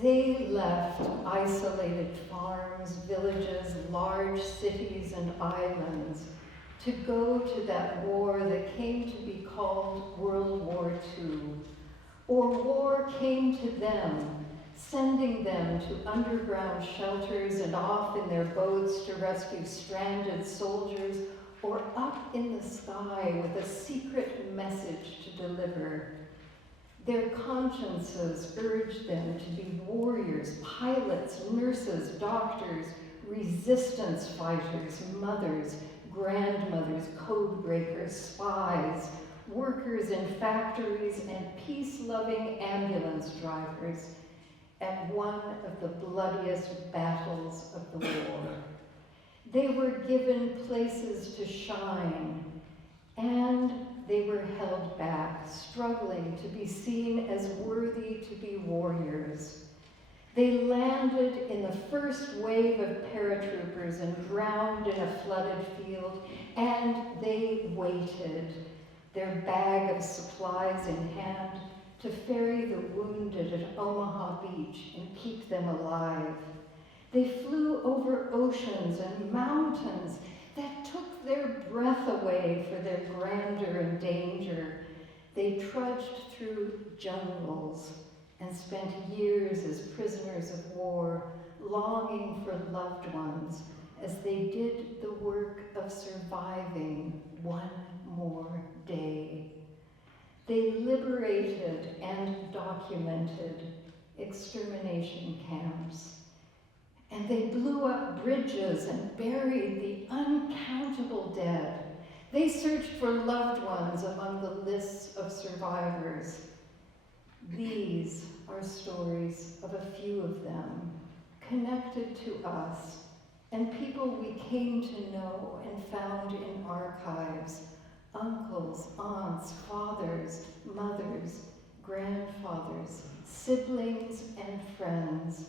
They left isolated farms, villages, large cities, and islands to go to that war that came to be called World War II. Or war came to them, sending them to underground shelters and off in their boats to rescue stranded soldiers, or up in the sky with a secret message to deliver. Their consciences urged them to be warriors, pilots, nurses, doctors, resistance fighters, mothers, grandmothers, code breakers, spies, workers in factories, and peace-loving ambulance drivers at one of the bloodiest battles of the war. They were given places to shine, and they were held back, struggling to be seen as worthy to be warriors. They landed in the first wave of paratroopers and drowned in a flooded field, and they waited, their bag of supplies in hand, to ferry the wounded at Omaha Beach and keep them alive. They flew over oceans and mountains that took their breath away for their grandeur and danger. They trudged through jungles and spent years as prisoners of war, longing for loved ones as they did the work of surviving one more day. They liberated and documented extermination camps, and they blew up bridges and buried the uncountable dead. They searched for loved ones among the lists of survivors. These are stories of a few of them, connected to us, and people we came to know and found in archives, uncles, aunts, fathers, mothers, grandfathers, siblings, and friends.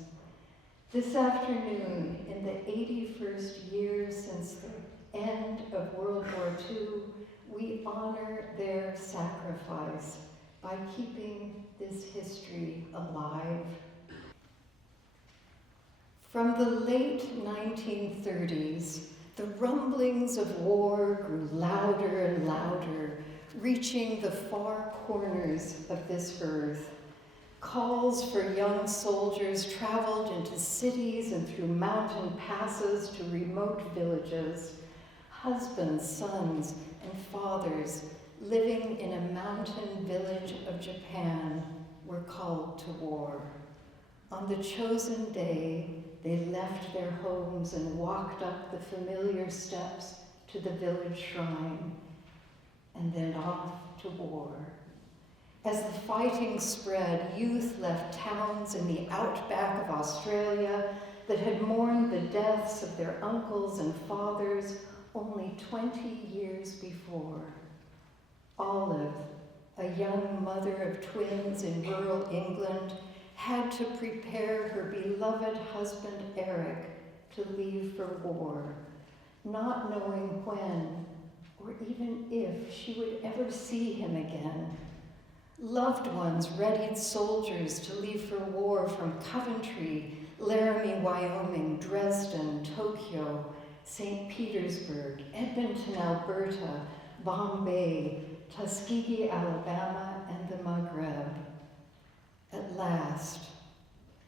This afternoon, in the 81st year since the end of World War II, we honor their sacrifice by keeping this history alive. From the late 1930s, the rumblings of war grew louder and louder, reaching the far corners of this earth. Calls for young soldiers traveled into cities and through mountain passes to remote villages. Husbands, sons, and fathers living in a mountain village of Japan were called to war. On the chosen day, they left their homes and walked up the familiar steps to the village shrine, and then off to war. As the fighting spread, youth left towns in the outback of Australia that had mourned the deaths of their uncles and fathers only 20 years before. Olive, a young mother of twins in rural England, had to prepare her beloved husband Eric to leave for war, not knowing when or even if she would ever see him again. Loved ones readied soldiers to leave for war from Coventry, Laramie, Wyoming, Dresden, Tokyo, St. Petersburg, Edmonton, Alberta, Bombay, Tuskegee, Alabama, and the Maghreb. At last,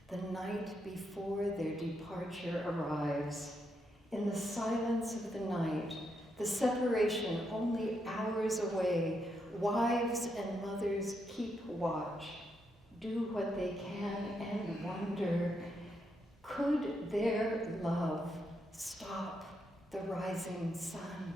the night before their departure arrives. In the silence of the night, the separation only hours away, wives and mothers keep watch, do what they can, and wonder, could their love stop the rising sun?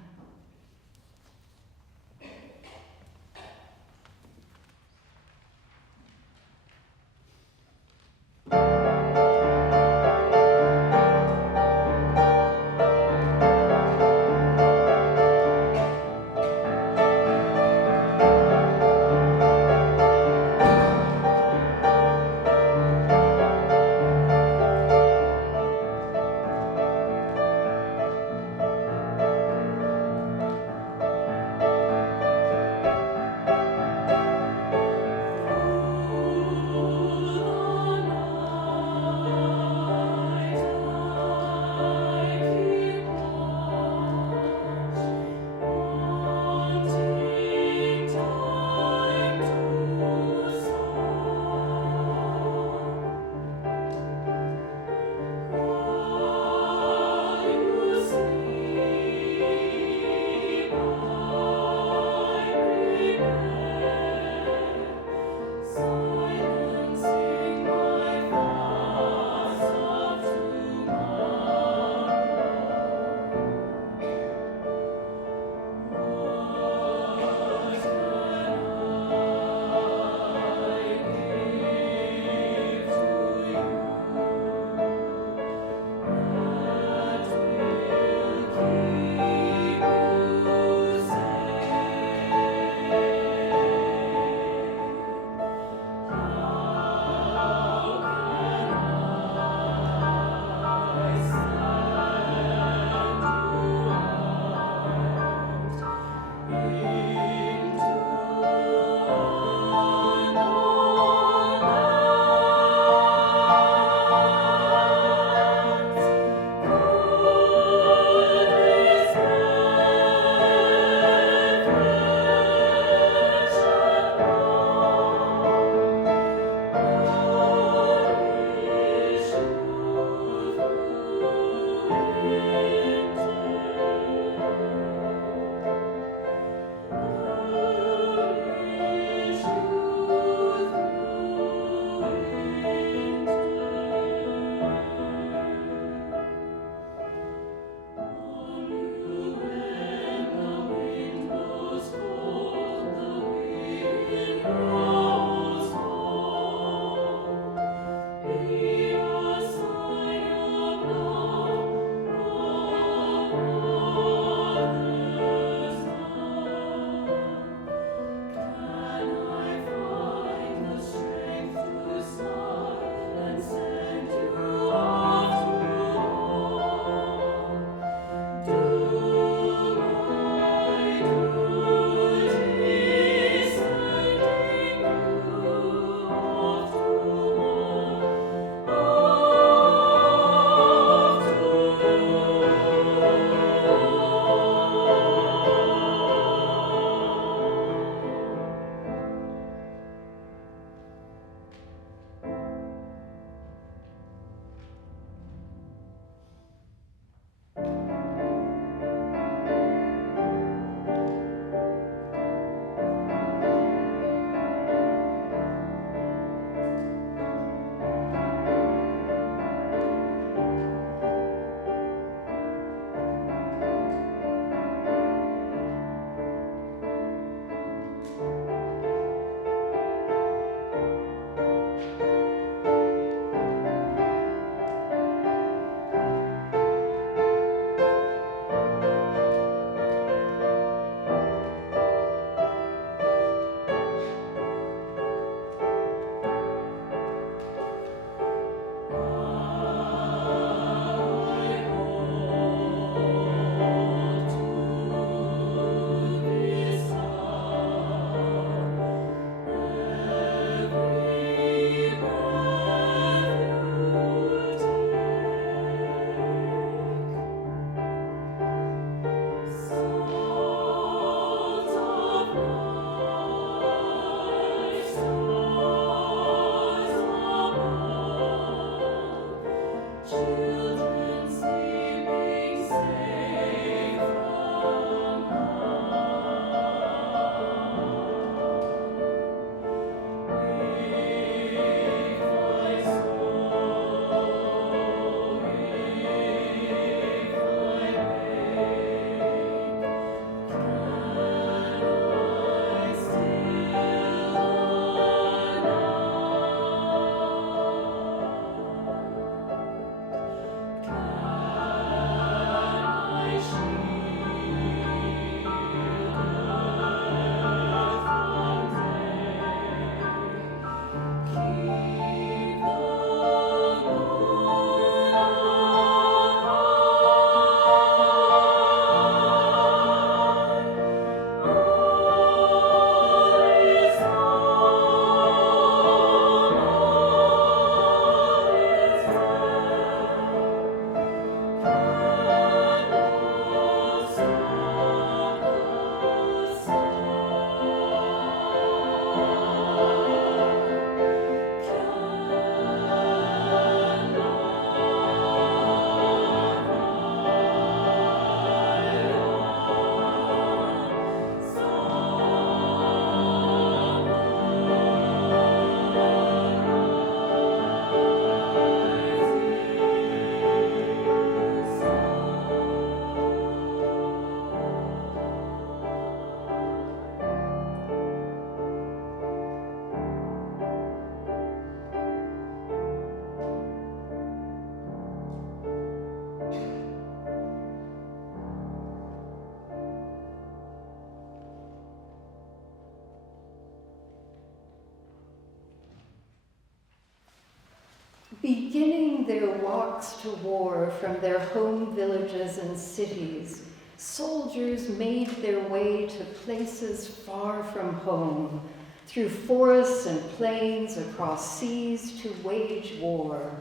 Beginning their walks to war from their home villages and cities, soldiers made their way to places far from home, through forests and plains, across seas to wage war.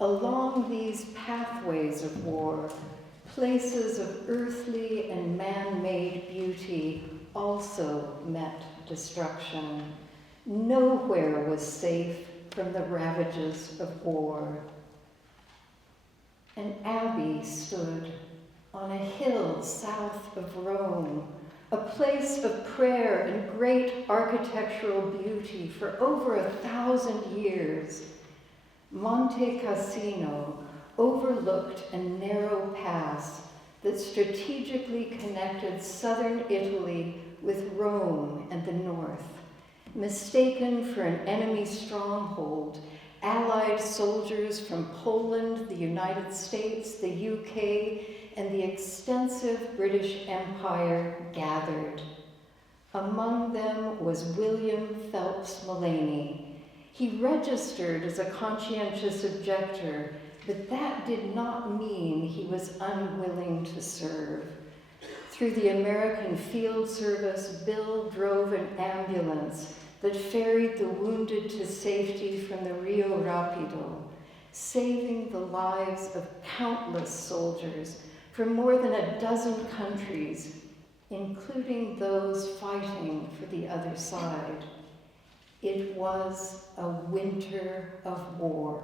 Along these pathways of war, places of earthly and man-made beauty also met destruction. Nowhere was safe from the ravages of war. An abbey stood on a hill south of Rome, a place of prayer and great architectural beauty for over 1,000 years. Monte Cassino overlooked a narrow pass that strategically connected southern Italy with Rome and the north. Mistaken for an enemy stronghold, Allied soldiers from Poland, the United States, the UK, and the extensive British Empire gathered. Among them was William Phelps Mullaney. He registered as a conscientious objector, but that did not mean he was unwilling to serve. Through the American Field Service, Bill drove an ambulance that ferried the wounded to safety from the Rio Rapido, saving the lives of countless soldiers from more than 12 countries, including those fighting for the other side. It was a winter of war.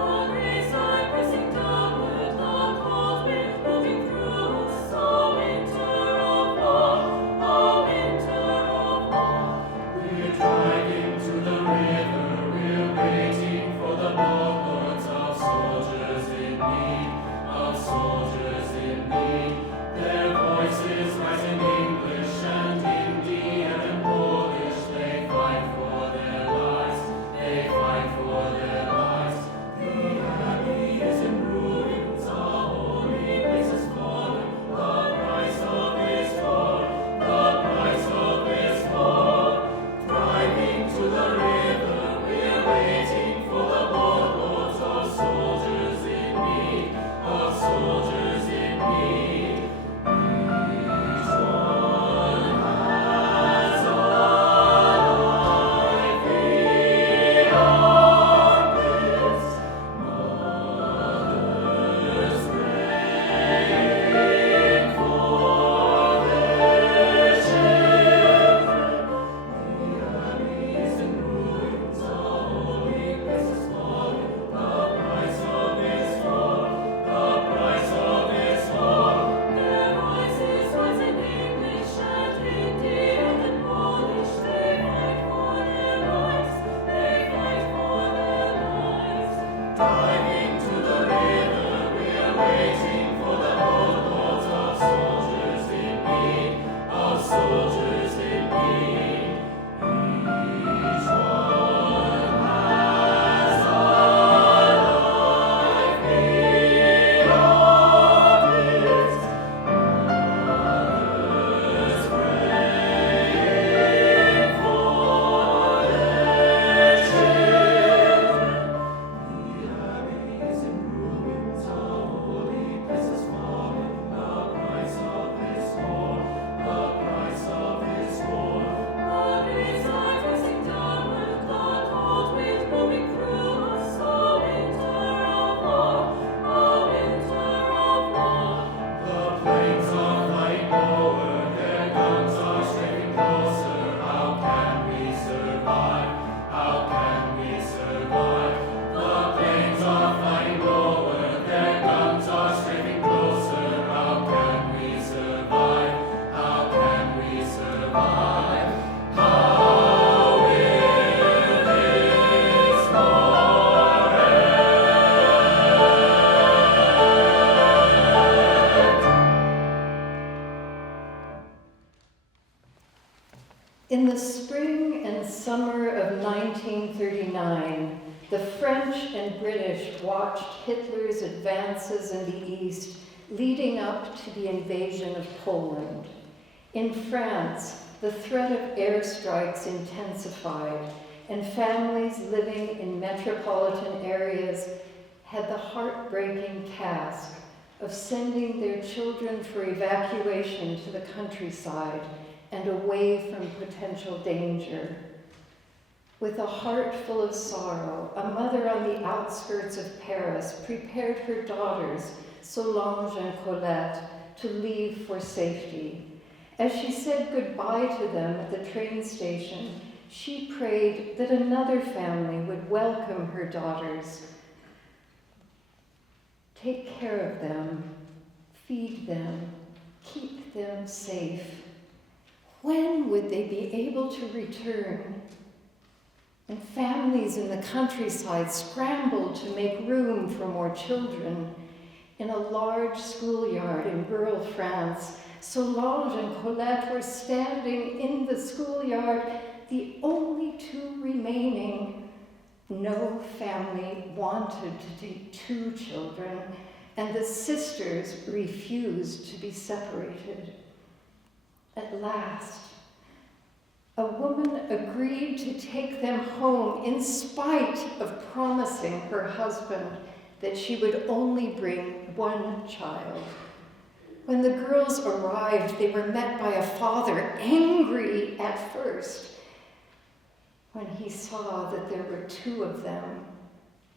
The grace 1939, the French and British watched Hitler's advances in the East leading up to the invasion of Poland. In France, the threat of airstrikes intensified, and families living in metropolitan areas had the heartbreaking task of sending their children for evacuation to the countryside and away from potential danger. With a heart full of sorrow, a mother on the outskirts of Paris prepared her daughters, Solange and Colette, to leave for safety. As she said goodbye to them at the train station, she prayed that another family would welcome her daughters. Take care of them, feed them, keep them safe. When would they be able to return? And families in the countryside scrambled to make room for more children. In a large schoolyard in rural France, Solange and Colette were standing in the schoolyard, the only two remaining. No family wanted to take two children, and the sisters refused to be separated. At last, a woman agreed to take them home in spite of promising her husband that she would only bring one child. When the girls arrived, they were met by a father, angry at first, when he saw that there were two of them.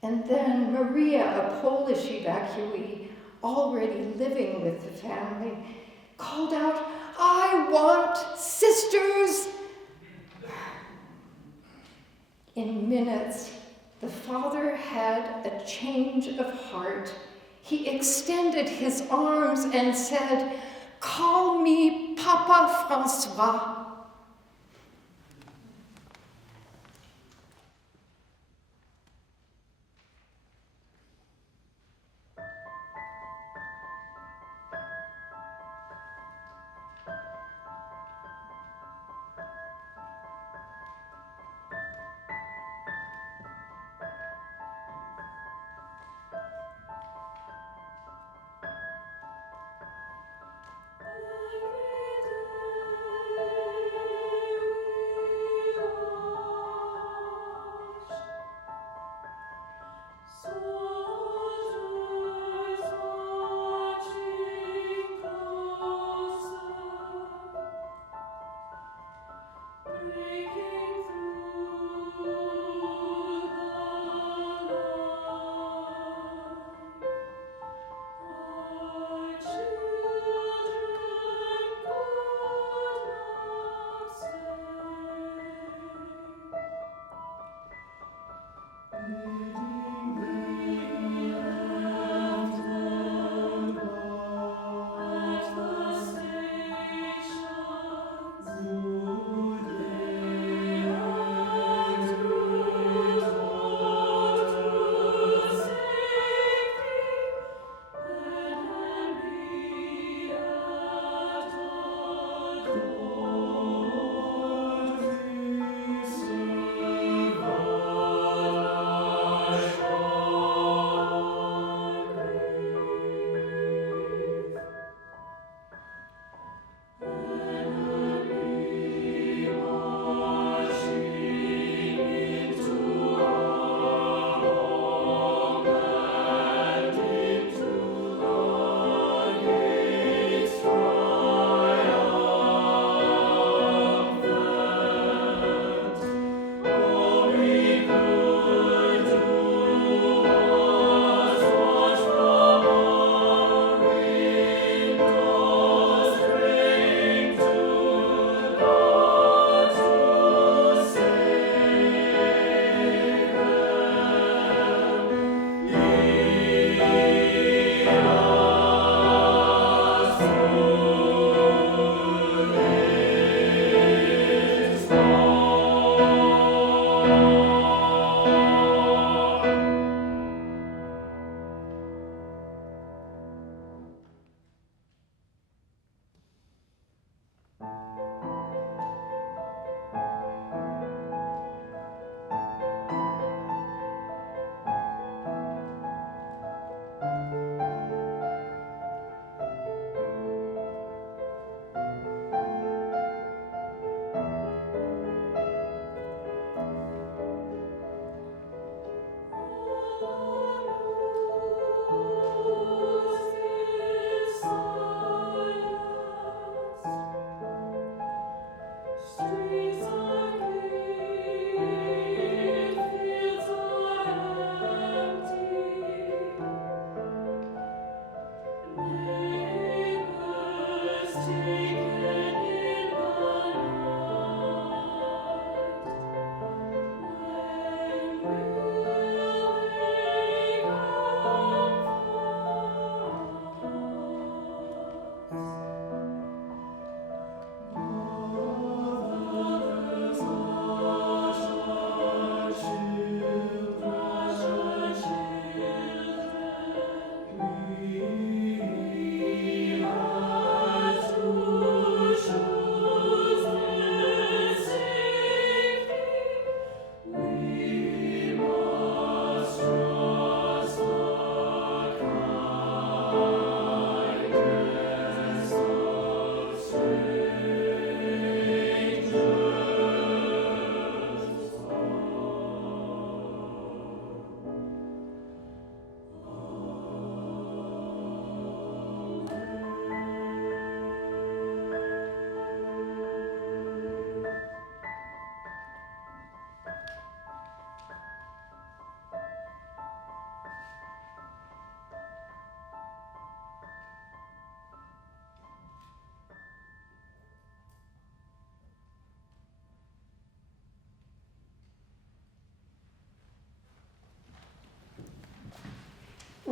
And then Maria, a Polish evacuee, already living with the family, called out, "I want sisters!" In minutes, the father had a change of heart. He extended his arms and said, "Call me Papa Francois."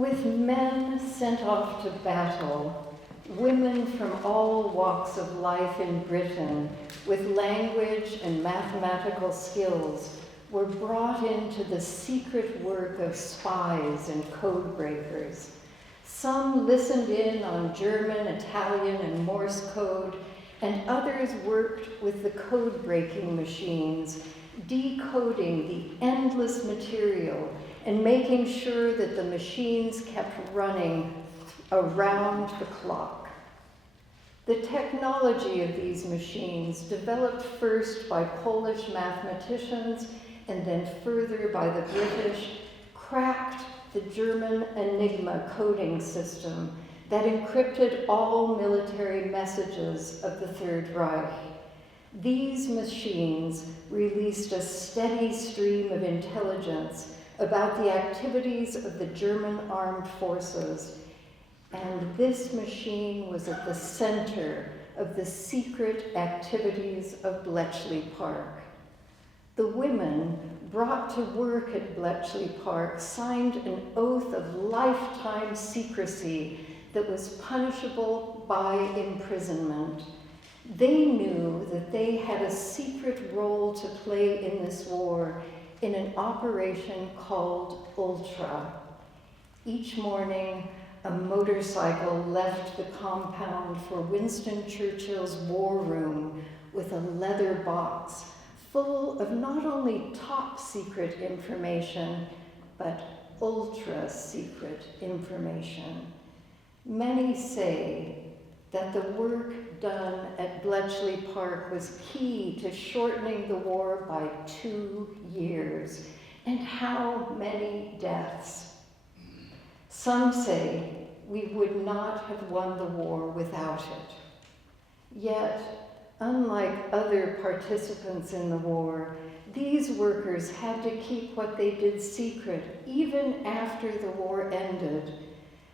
With men sent off to battle, women from all walks of life in Britain with language and mathematical skills were brought into the secret work of spies and code breakers. Some listened in on German, Italian, and Morse code, and others worked with the code-breaking machines, decoding the endless material and making sure that the machines kept running around the clock. The technology of these machines, developed first by Polish mathematicians and then further by the British, cracked the German Enigma coding system that encrypted all military messages of the Third Reich. These machines released a steady stream of intelligence about the activities of the German armed forces, and this machine was at the center of the secret activities of Bletchley Park. The women brought to work at Bletchley Park signed an oath of lifetime secrecy that was punishable by imprisonment. They knew that they had a secret role to play in this war in an operation called Ultra. Each morning, a motorcycle left the compound for Winston Churchill's war room with a leather box full of not only top secret information, but ultra secret information. Many say that the work done at Bletchley Park was key to shortening the war by 2 years. And how many deaths? Some say we would not have won the war without it. Yet, unlike other participants in the war, these workers had to keep what they did secret even after the war ended.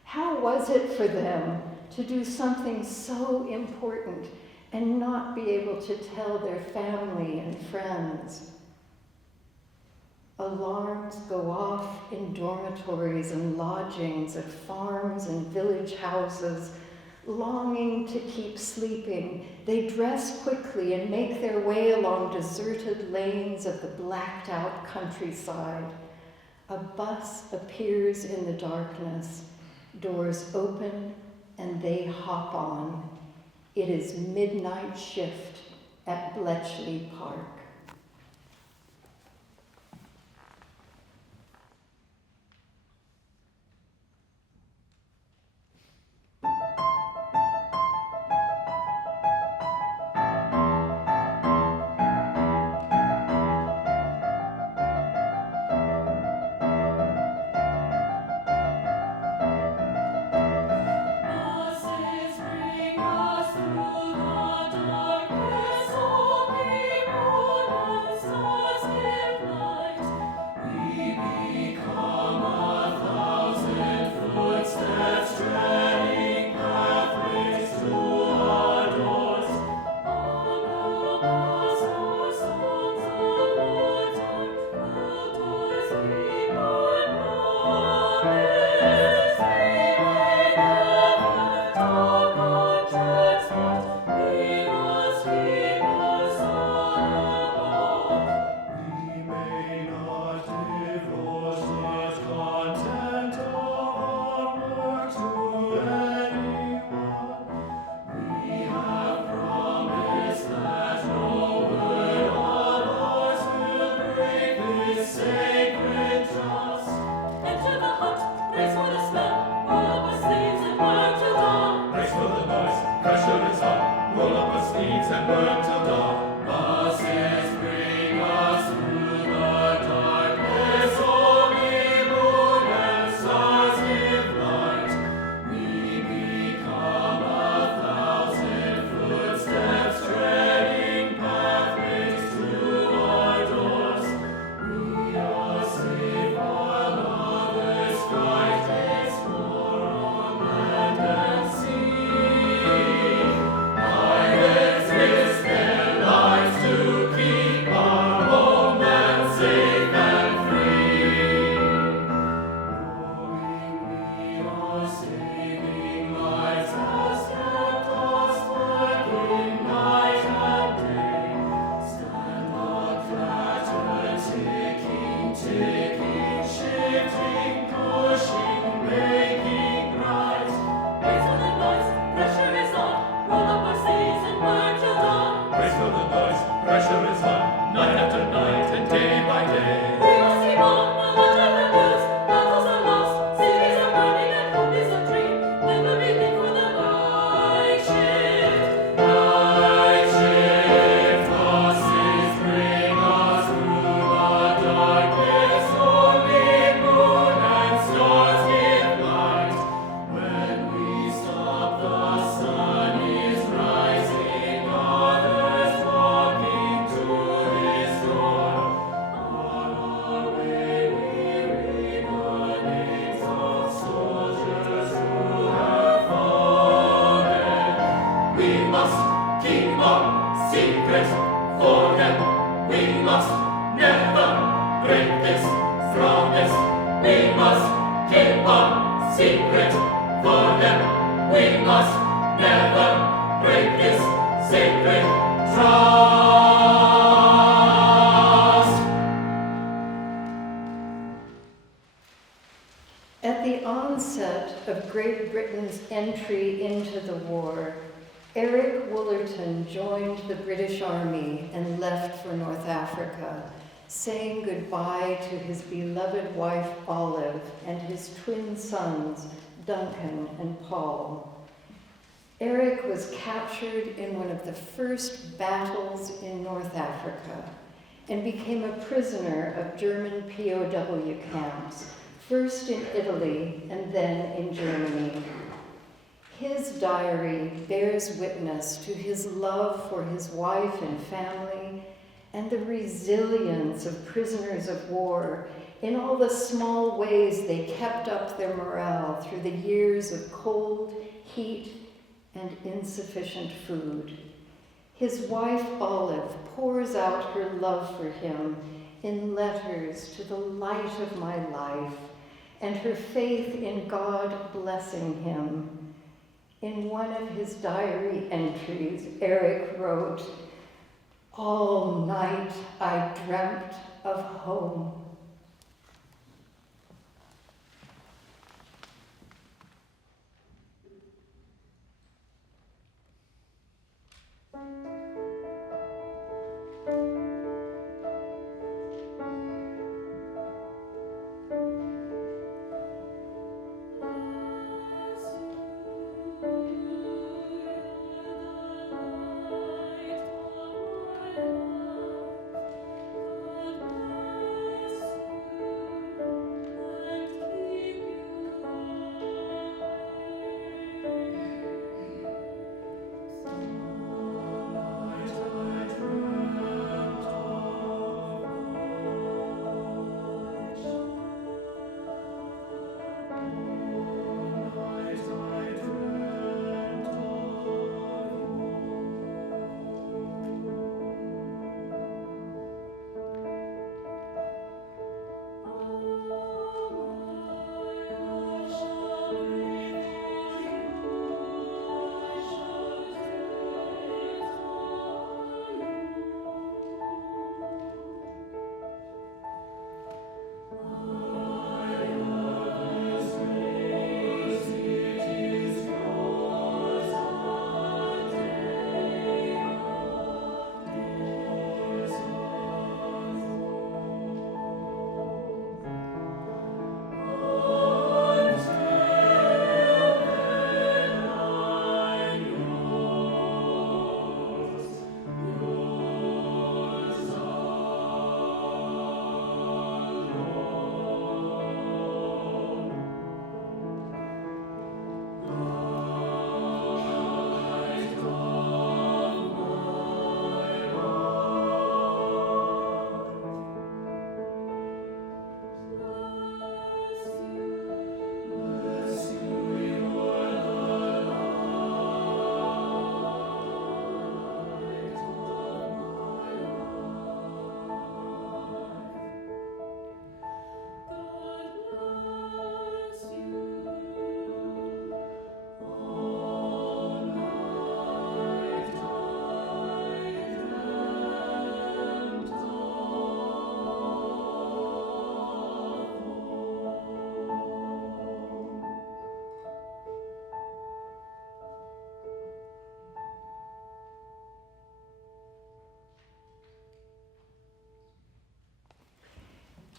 How was it for them to do something so important and not be able to tell their family and friends? Alarms go off in dormitories and lodgings at farms and village houses. Longing to keep sleeping, they dress quickly and make their way along deserted lanes of the blacked-out countryside. A bus appears in the darkness. Doors open and they hop on. It is midnight shift at Bletchley Park. This secret for them. We must never break this promise. We must keep our secret for them. We must never break this sacred trust. At the onset of Great Britain's entry into the war, Eric Woolerton joined the British Army and left for North Africa, saying goodbye to his beloved wife Olive and his twin sons, Duncan and Paul. Eric was captured in one of the first battles in North Africa and became a prisoner of German POW camps, first in Italy and then in Germany. His diary bears witness to his love for his wife and family and the resilience of prisoners of war in all the small ways they kept up their morale through the years of cold, heat, and insufficient food. His wife Olive pours out her love for him in letters to the light of my life and her faith in God blessing him. In one of his diary entries, Eric wrote, "All night I dreamt of home."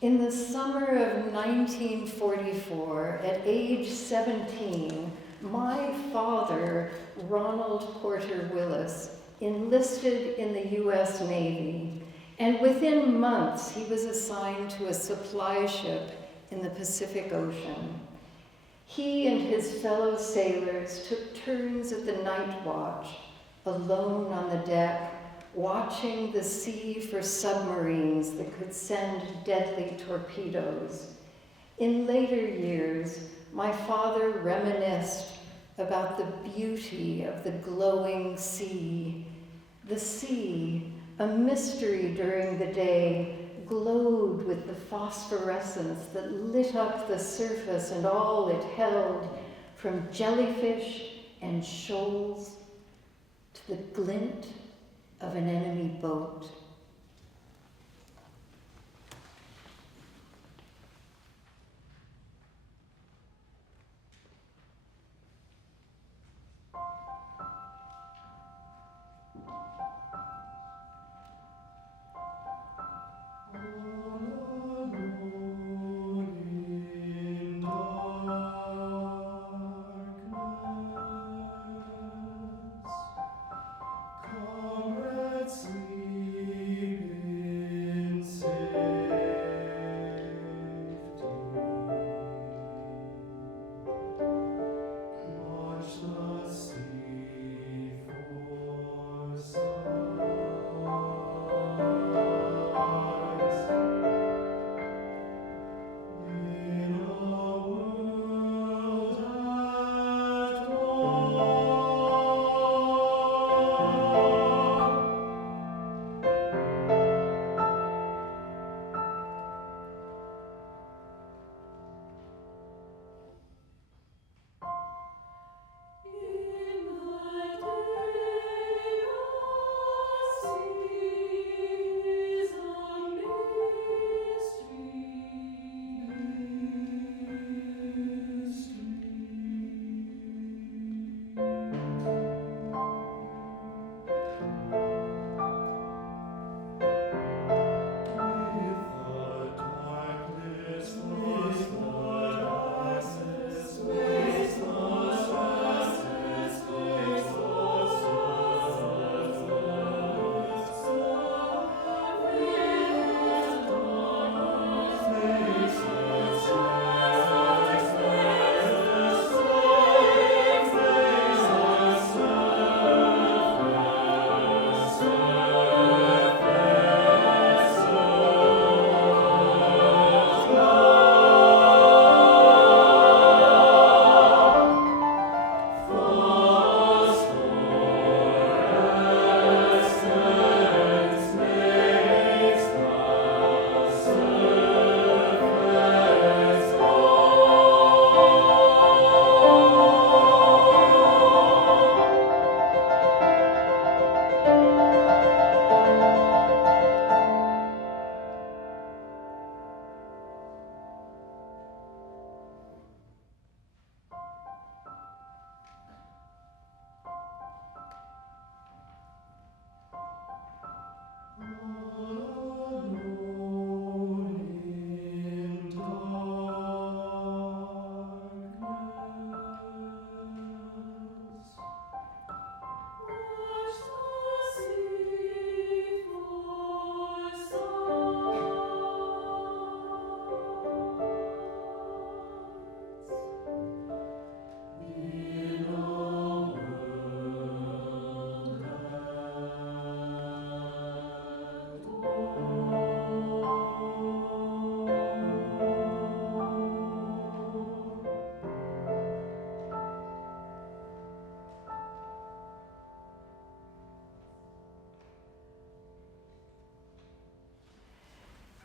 In the summer of 1944, at age 17, my father, Ronald Porter Willis, enlisted in the U.S. Navy, and within months he was assigned to a supply ship in the Pacific Ocean. He and his fellow sailors took turns at the night watch, alone on the deck, watching the sea for submarines that could send deadly torpedoes. In later years, my father reminisced about the beauty of the glowing sea, The sea, a mystery during the day, glowed with the phosphorescence that lit up the surface and all it held, from jellyfish and shoals to the glint of an enemy boat.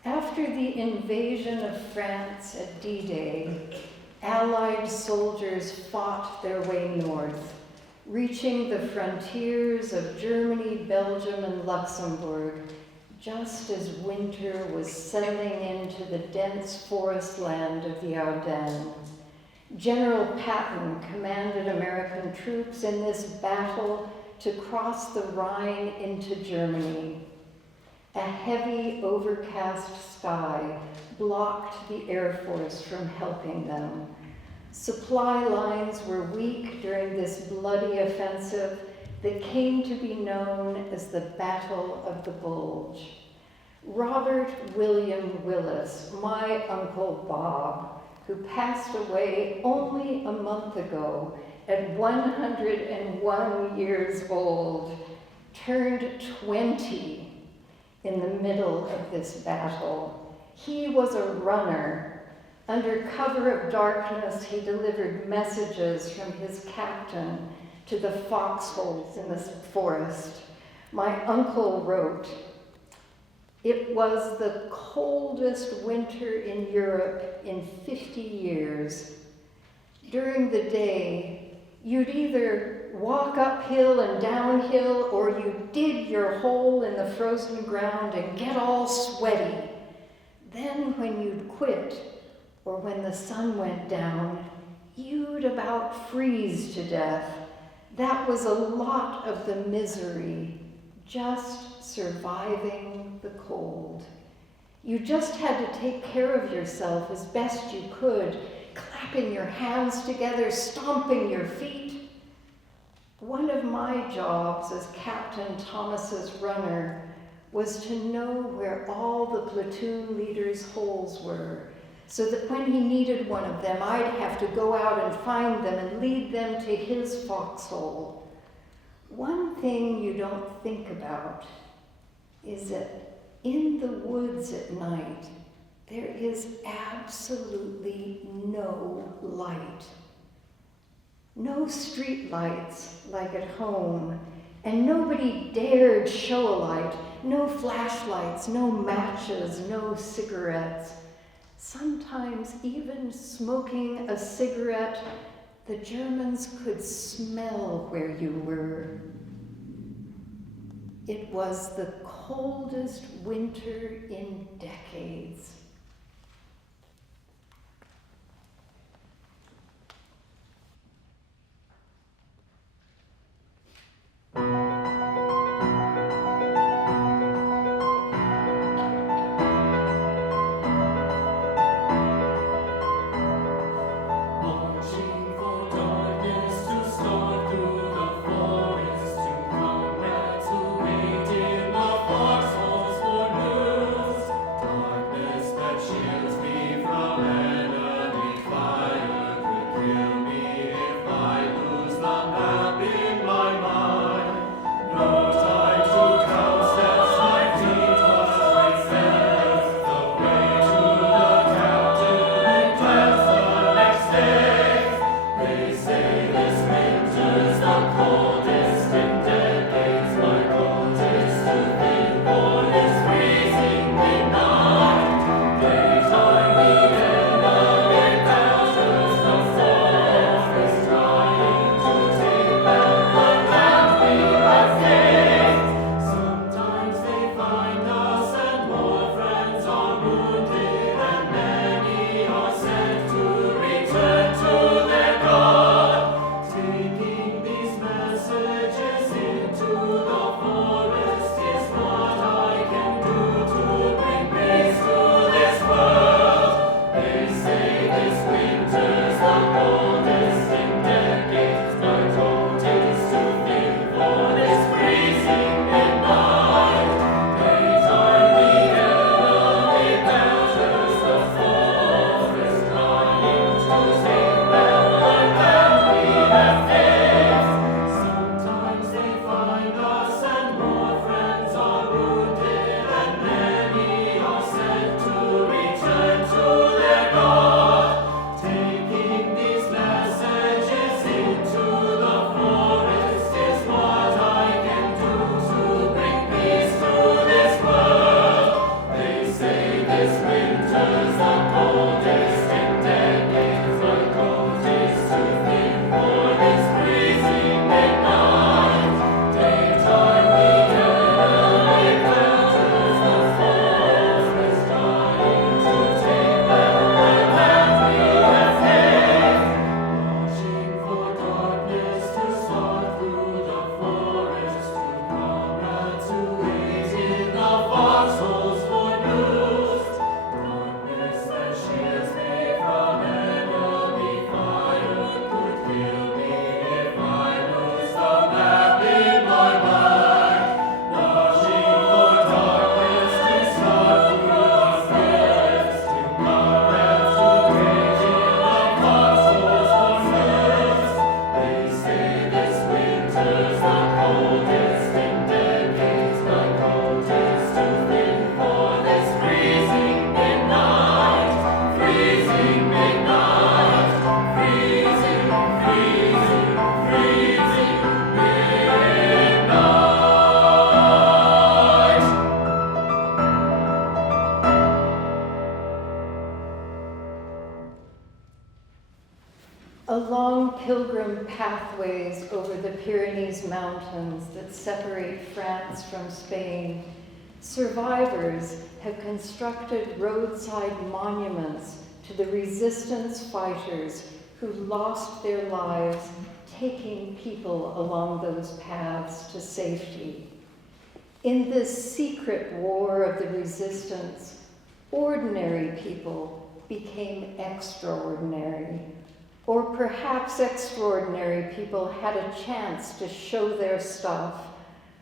After the invasion of France at D-Day, Allied soldiers fought their way north, reaching the frontiers of Germany, Belgium, and Luxembourg, just as winter was settling into the dense forest land of the Ardennes. General Patton commanded American troops in this battle to cross the Rhine into Germany. A heavy, overcast sky blocked the Air Force from helping them. Supply lines were weak during this bloody offensive that came to be known as the Battle of the Bulge. Robert William Willis, my Uncle Bob, who passed away only a month ago at 101 years old, turned 20 in the middle of this battle. He was a runner. Under cover of darkness, he delivered messages from his captain to the foxholes in the forest. My uncle wrote, "It was the coldest winter in Europe in 50 years. During the day, you'd either walk uphill and downhill, or you'd dig your hole in the frozen ground and get all sweaty. Then when you'd quit, or when the sun went down, you'd about freeze to death. That was a lot of the misery, just surviving the cold. You just had to take care of yourself as best you could, clapping your hands together, stomping your feet. One of my jobs as Captain Thomas's runner was to know where all the platoon leaders' holes were, so that when he needed one of them, I'd have to go out and find them and lead them to his foxhole. One thing you don't think about is that in the woods at night, there is absolutely no light. No street lights like at home, and nobody dared show a light. No flashlights, no matches, no cigarettes. Sometimes even smoking a cigarette, the Germans could smell where you were. It was the coldest winter in decades. Marching for darkness to start through the forest, to comrades who wait in the foxholes for news. Darkness pilgrim pathways over the Pyrenees Mountains that separate France from Spain, survivors have constructed roadside monuments to the resistance fighters who lost their lives taking people along those paths to safety. In this secret war of the resistance, ordinary people became extraordinary, or perhaps extraordinary people had a chance to show their stuff,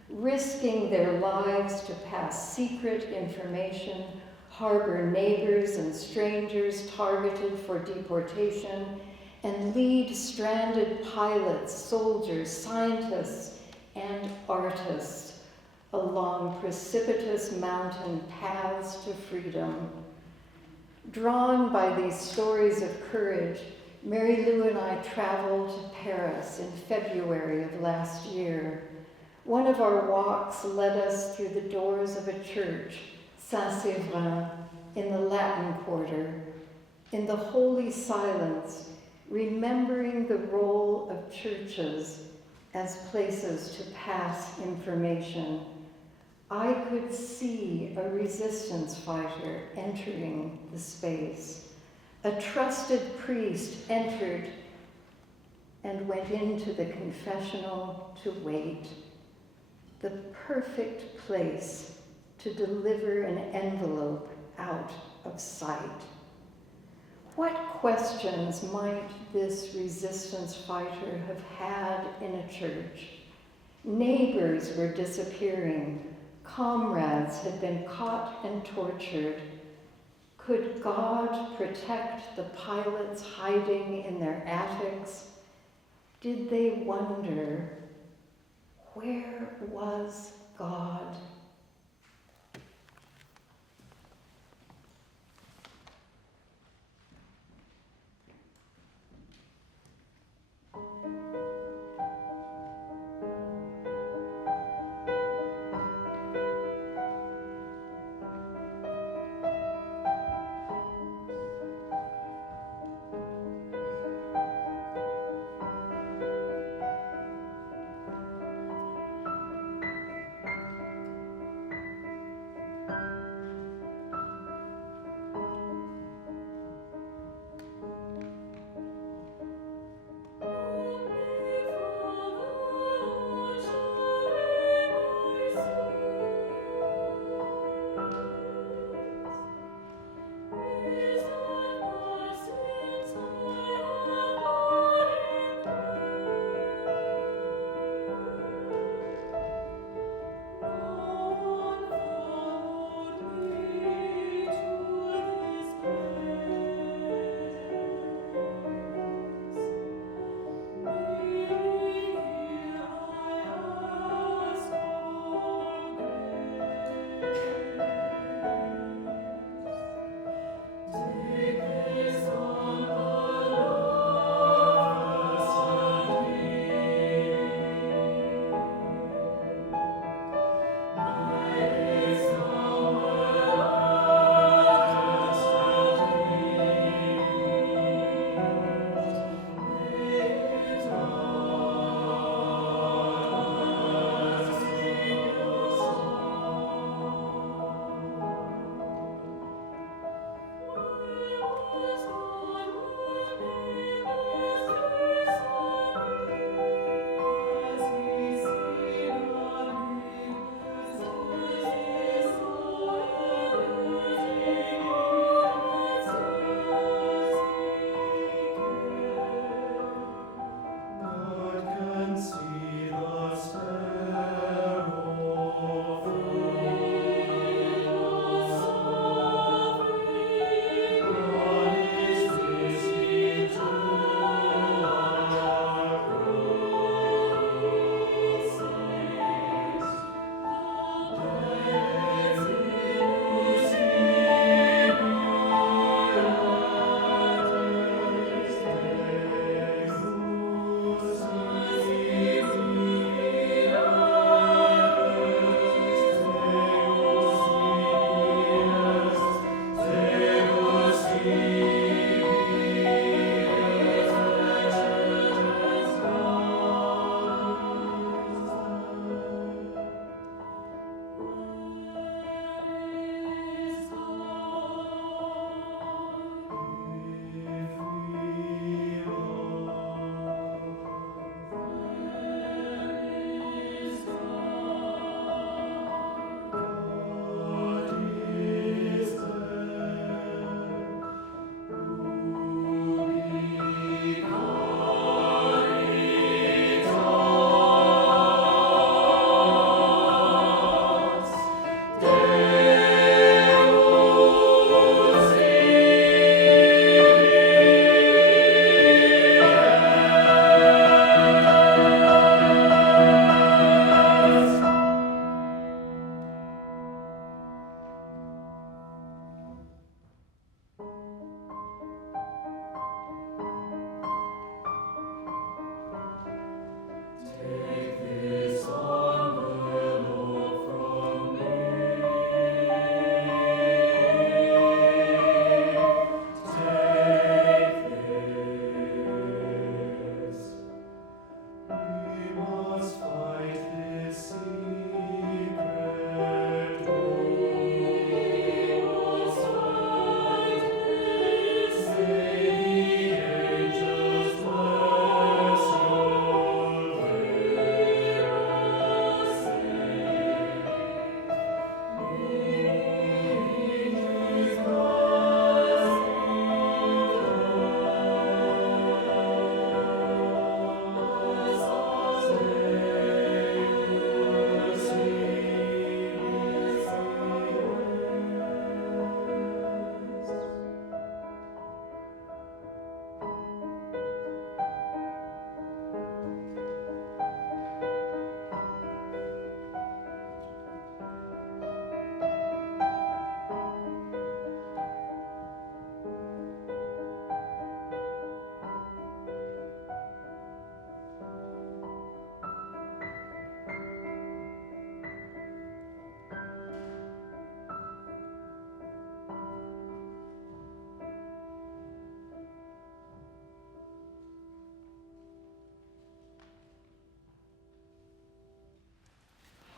risking their lives to pass secret information, harbor neighbors and strangers targeted for deportation, and lead stranded pilots, soldiers, scientists, and artists along precipitous mountain paths to freedom. Drawn by these stories of courage, Mary Lou and I traveled to Paris in February of last year. One of our walks led us through the doors of a church, Saint-Séverin, in the Latin Quarter. In the holy silence, remembering the role of churches as places to pass information, I could see a resistance fighter entering the space. A trusted priest entered and went into the confessional to wait. The perfect place to deliver an envelope out of sight. What questions might this resistance fighter have had in a church? Neighbors were disappearing. Comrades had been caught and tortured. Could God protect the pilots hiding in their attics? Did they wonder, where was God?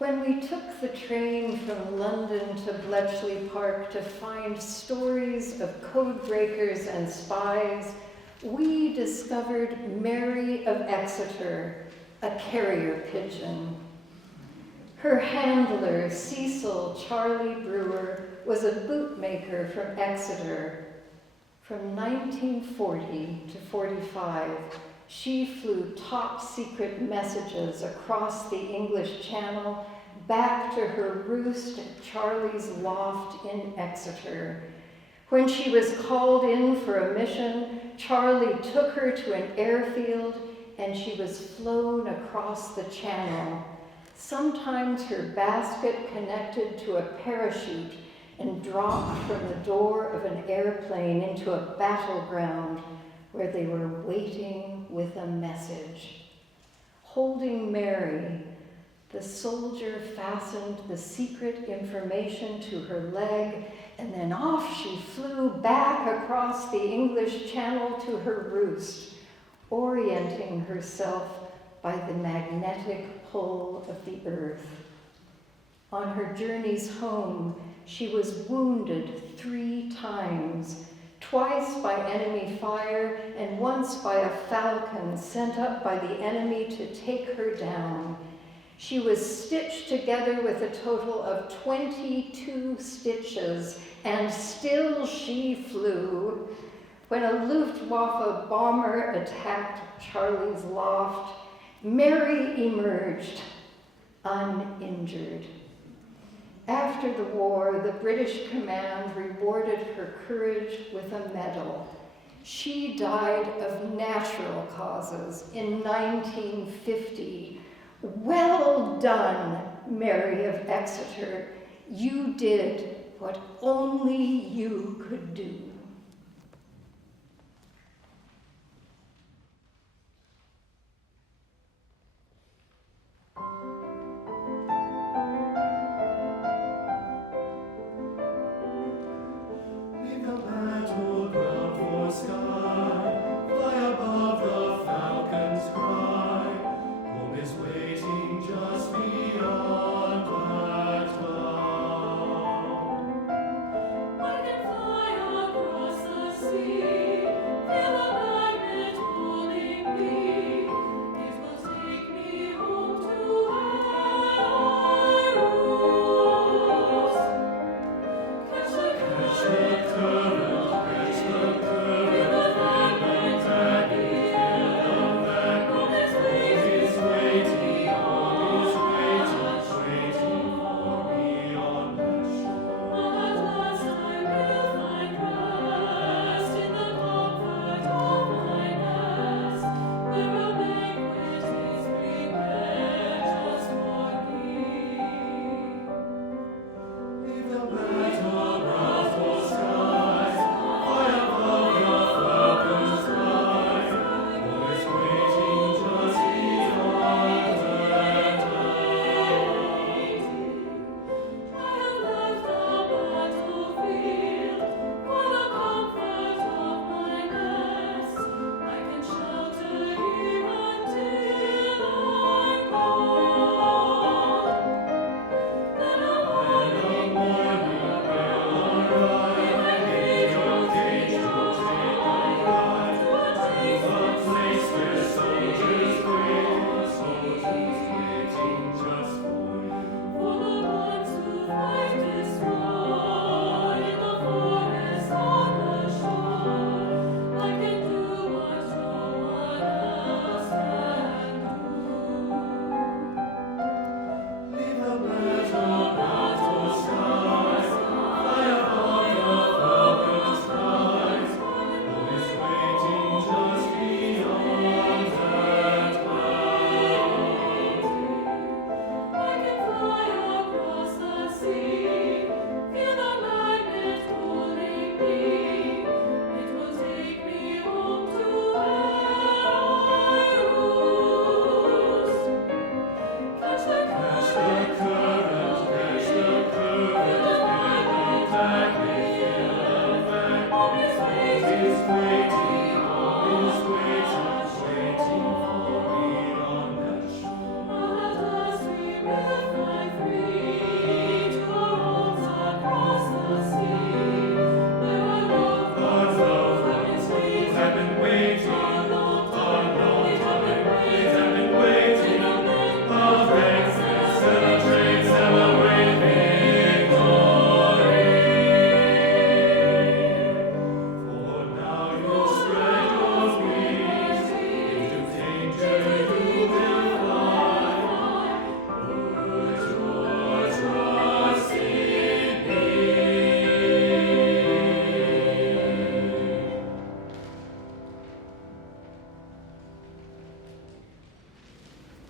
When we took the train from London to Bletchley Park to find stories of code breakers and spies, we discovered Mary of Exeter, a carrier pigeon. Her handler, Cecil Charlie Brewer, was a bootmaker from Exeter. From 1940 to 45, she flew top-secret messages across the English Channel back to her roost at Charlie's loft in Exeter. When she was called in for a mission, Charlie took her to an airfield and she was flown across the Channel. Sometimes her basket connected to a parachute and dropped from the door of an airplane into a battleground where they were waiting with a message. Holding Mary, the soldier fastened the secret information to her leg, and then off she flew back across the English Channel to her roost, orienting herself by the magnetic pull of the earth. On her journeys home, she was wounded 3 times, twice by enemy fire and once by a falcon sent up by the enemy to take her down. She was stitched together with a total of 22 stitches, and still she flew. When a Luftwaffe bomber attacked Charlie's loft, Mary emerged uninjured. After the war, the British command rewarded her courage with a medal. She died of natural causes in 1950. Well done, Mary of Exeter. You did what only you could do. Leave the battleground for sky, fly above the falcon's cry. Home is waiting just beyond that cloud. I can fly across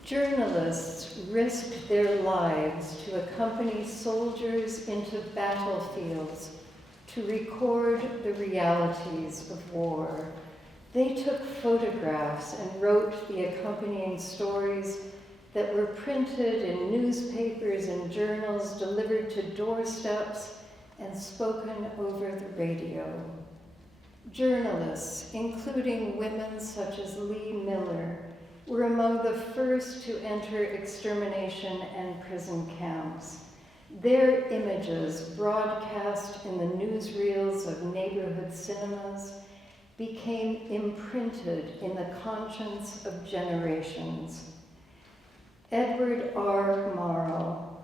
Journalists risked their lives to accompany soldiers into battlefields to record the realities of war. They took photographs and wrote the accompanying stories that were printed in newspapers and journals, delivered to doorsteps, and spoken over the radio. Journalists, including women such as Lee Miller, were among the first to enter extermination and prison camps. Their images, broadcast in the newsreels of neighborhood cinemas, became imprinted in the conscience of generations. Edward R. Morrow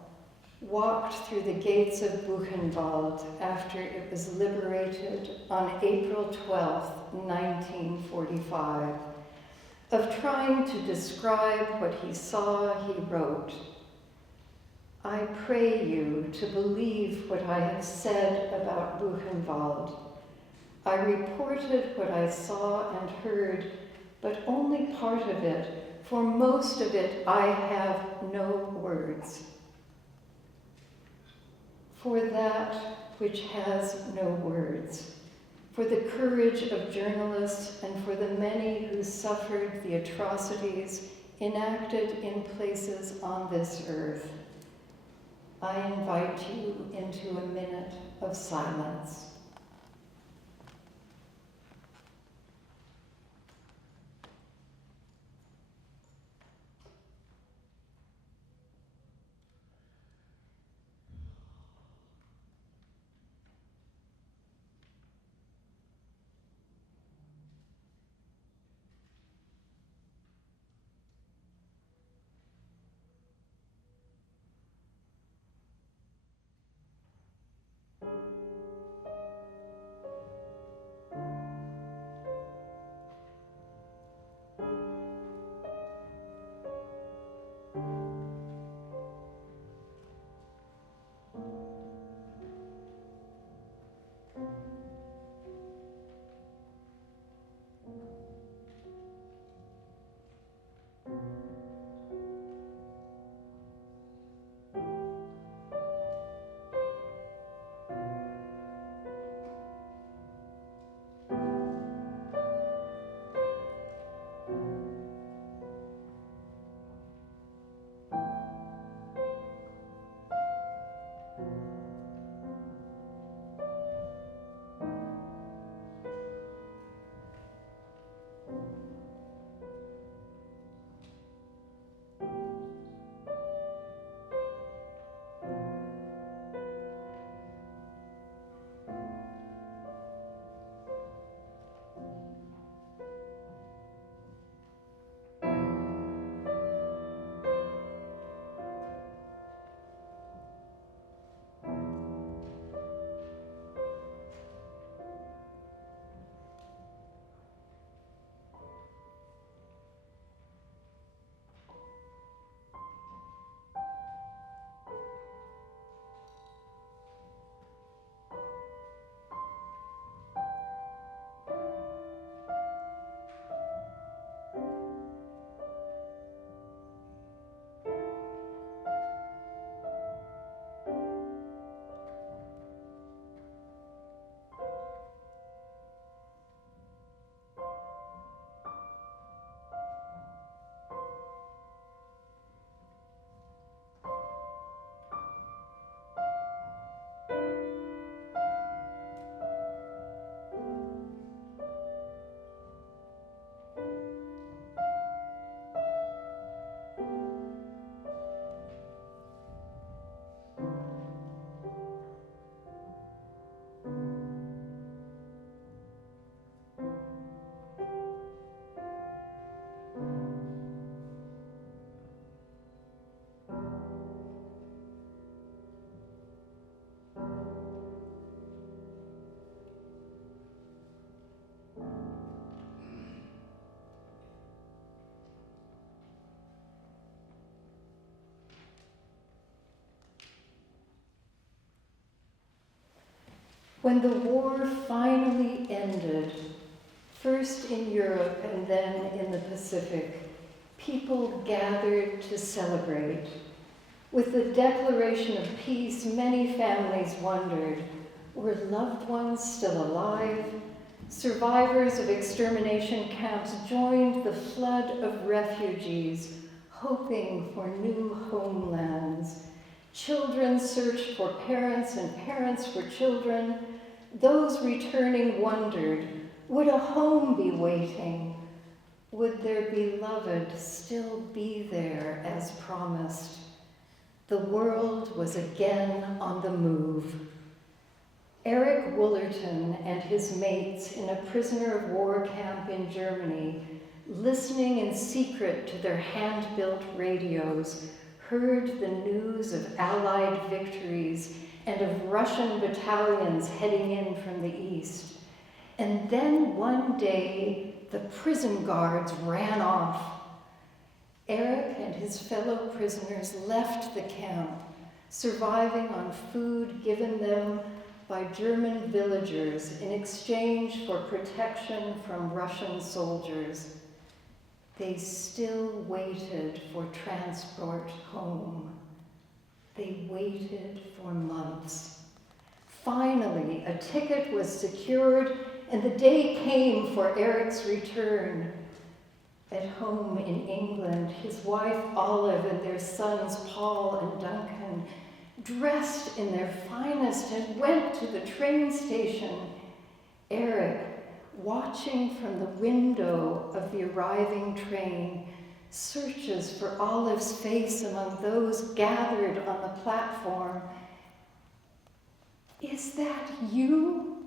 walked through the gates of Buchenwald after it was liberated on April 12, 1945. Of trying to describe what he saw, he wrote, "I pray you to believe what I have said about Buchenwald. I reported what I saw and heard, but only part of it. For most of it, I have no words. For that which has no words, for the courage of journalists and for the many who suffered the atrocities enacted in places on this earth, I invite you into a minute of silence." When the war finally ended, first in Europe and then in the Pacific, People gathered to celebrate. With the declaration of peace, many families wondered, were loved ones still alive? Survivors of extermination camps joined the flood of refugees, hoping for new homelands. Children searched for parents and parents for children. Those returning wondered, would a home be waiting? Would their beloved still be there as promised? The world was again on the move. Eric Woolerton and his mates in a prisoner of war camp in Germany, listening in secret to their hand-built radios, heard the news of Allied victories and of Russian battalions heading in from the east. And then one day, the prison guards ran off. Eric and his fellow prisoners left the camp, surviving on food given them by German villagers in exchange for protection from Russian soldiers. They still waited for transport home. They waited for months. Finally, a ticket was secured, and the day came for Eric's return. At home in England, his wife Olive and their sons Paul and Duncan, dressed in their finest, and went to the train station. Eric, watching from the window of the arriving train, searches for Olive's face among those gathered on the platform. "Is that you?"